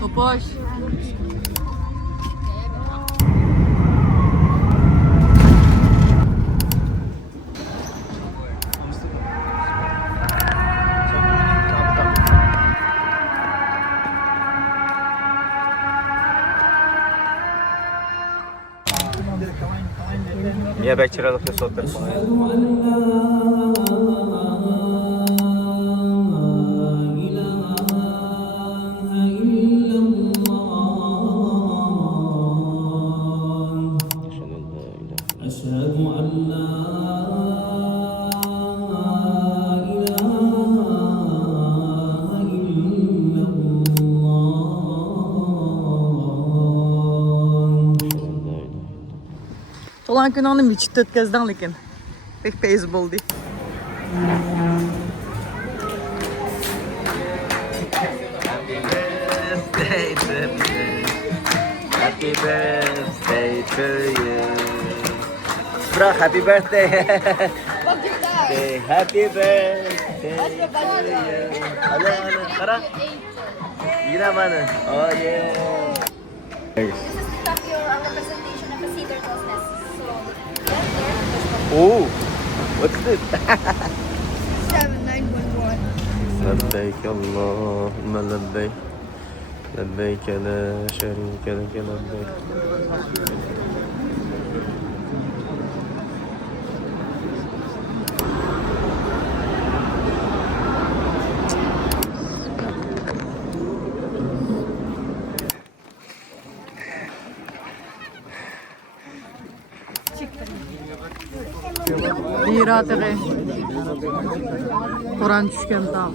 Topaş. Niye bekçirelik ya sohbet bana? أشهد أن لا إله إلا الله. Solan gün onu müçit ötkazdan lekin. Pek peyz buldu. Happy birthday to you. Bro, happy birthday. Happy birthday to you. Hadi kara. Yine bana. Oh yeah. This is your representation of a cedar nest. So, Oh, what's this? 7911. لبيك اللهم لبيك لبيك لا شريك لك لبيك Bir atığı. Kur'an düşkən tam.